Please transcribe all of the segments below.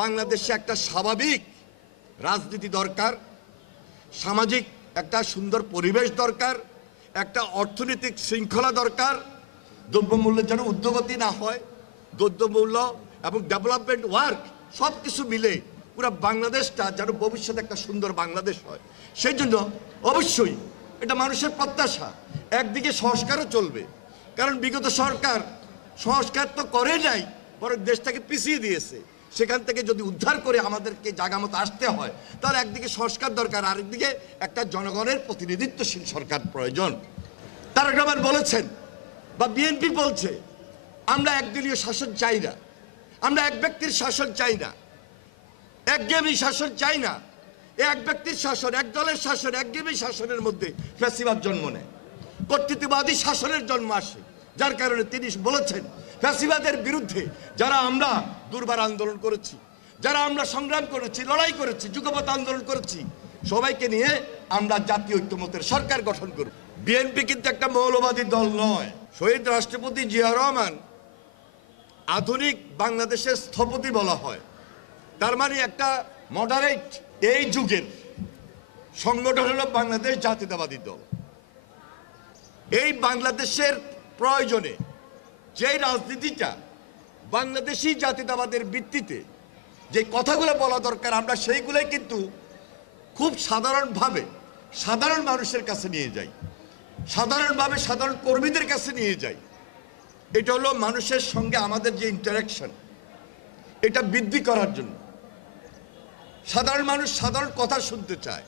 বাংলাদেশে একটা স্বাভাবিক রাজনীতি দরকার, সামাজিক একটা সুন্দর পরিবেশ দরকার, একটা অর্থনৈতিক শৃঙ্খলা দরকার, দ্রব্যমূল্যের যেন ঊর্ধ্বগতি না হয়, দ্রব্যমূল্য এবং ডেভেলপমেন্ট ওয়ার্ক সব কিছু মিলে পুরো বাংলাদেশটা যেন ভবিষ্যতে একটা সুন্দর বাংলাদেশ হয়। সেই জন্য অবশ্যই এটা মানুষের প্রত্যাশা। একদিকে সংস্কারও চলবে, কারণ বিগত সরকার সংস্কার তো করে নাই, বরং দেশটাকে পিছিয়ে দিয়েছে। সেখান থেকে যদি উদ্ধার করে আমাদেরকে জায়গা মতো আসতে হয়, তাহলে একদিকে সংস্কার দরকার, আরেকদিকে একটা জনগণের প্রতিনিধিত্বশীল সরকার প্রয়োজন। তারেক রহমান বলেছেন বা বিএনপি বলছে, আমরা একদলীয় শাসন চাই না, আমরা এক ব্যক্তির শাসন চাই না, একঘেয়েমি শাসন চাই না। এক ব্যক্তির শাসন, এক দলের শাসন, একঘেয়েমি শাসনের মধ্যে ফ্যাসিবাদ জন্ম নেয়, কর্তৃত্ববাদী শাসনের জন্ম আসে। যার কারণে তিনি বলেছেন, ফ্যাসিবাদের বিরুদ্ধে যারা আমরা দুর্বার আন্দোলন করেছি, যারা আমরা সংগ্রাম করেছি, লড়াই করেছি, যুগপৎ আন্দোলন করেছি, সবাইকে নিয়ে আমরা জাতীয় ঐক্যমত্যের সরকার গঠন করব। বিএনপি কিন্তু একটা মৌলবাদী দল নয়। শহীদ রাষ্ট্রপতি জিয়া রহমান আধুনিক বাংলাদেশের স্থপতি বলা হয়। তার মানে একটা মডারেট এই যুগের সংগঠন হলো বাংলাদেশ জাতীয়তাবাদী দল। এই বাংলাদেশের প্রয়োজনে যে রাজনীতিটা বাংলাদেশি জাতীয়তাবাদের ভিত্তিতে যে কথাগুলো বলা দরকার, আমরা সেইগুলোই কিন্তু খুব সাধারণভাবে সাধারণ মানুষের কাছে নিয়ে যাই, সাধারণভাবে সাধারণ কর্মীদের কাছে নিয়ে যাই। এটা হলো মানুষের সঙ্গে আমাদের যে ইন্টারাকশন, এটা বৃদ্ধি করার জন্য। সাধারণ মানুষ সাধারণ কথা শুনতে চায়,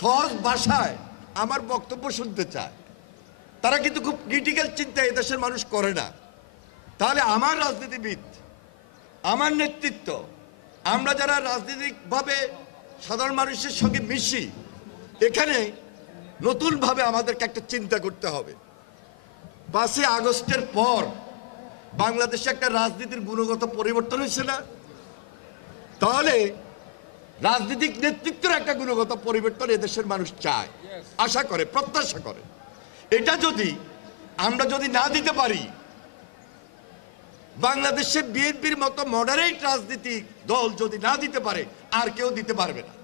সহজ ভাষায় আমার বক্তব্য শুনতে চায়। তারা কিন্তু খুব ক্রিটিক্যাল চিন্তা এদেশের মানুষ করে না। তাহলে আমার রাজনীতিবিদ, আমার নেতৃত্ব, আমরা যারা রাজনৈতিকভাবে সাধারণ মানুষের সঙ্গে মিশি, এখানে নতুনভাবে আমাদেরকে একটা চিন্তা করতে হবে। 5ই আগস্টের পর বাংলাদেশে একটা রাজনীতির গুণগত পরিবর্তন হয়েছে না? তাহলে রাজনৈতিক নেতৃত্বের একটা গুণগত পরিবর্তন এদেশের মানুষ চায়, আশা করে, প্রত্যাশা করে। এটা যদি আমরা না দিতে পারি, বাংলাদেশে বিএনপির মতো মডারেট রাজনীতিক দল যদি না দিতে পারে, আর কেউ দিতে পারবে না।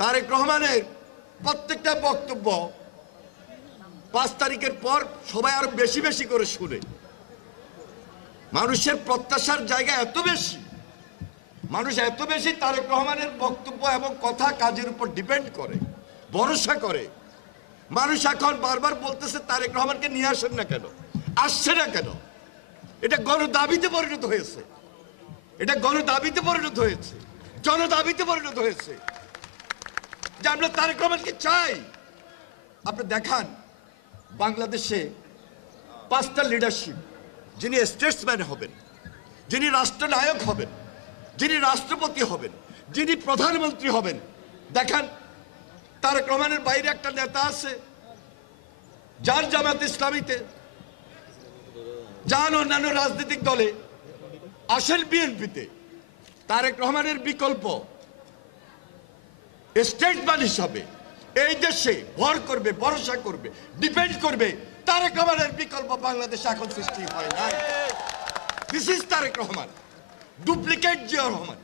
তারেক রহমানের প্রত্যেকটা বক্তব্য 5 তারিখের পর সবাই আরো বেশি বেশি করে শুনে। মানুষের প্রত্যাশার জায়গা এত বেশি, মানুষ এত বেশি তারেক রহমানের বক্তব্য এবং কথা কাজের উপর ডিপেন্ড করে, ভরসা করে। মানুষ এখন বারবার বলতেছে, তারেক রহমানকে নিয়ে আসেন না কেন, আসছে না কেন? এটা গণদাবিতে পরিণত হয়েছে, এটা গণদাবিতে পরিণত হয়েছে, জনদাবিতে পরিণত হয়েছে যে আমরা তারেক রহমানকে চাই। আপনি দেখান বাংলাদেশে 5টা লিডারশিপ, যিনি স্টেটসম্যান হবেন, যিনি রাষ্ট্রনায়ক হবেন, যিনি রাষ্ট্রপতি হবেন, যিনি প্রধানমন্ত্রী হবেন, দেখান তারেক রহমানের বাইরে একটা নেতা আছে যার জামাত ইসলামীতে, যান অন্যান্য রাজনৈতিক দলে, আসেন বিএনপিতে। তারেক রহমানের বিকল্প স্টেটসম্যান হিসাবে এই দেশে ভর করবে, ভরসা করবে, ডিপেন্ড করবে, তারেক রহমানের বিকল্প বাংলাদেশে এখন সৃষ্টি হয় নাই। This is Tarique Rahman, duplicate Zia Rahman.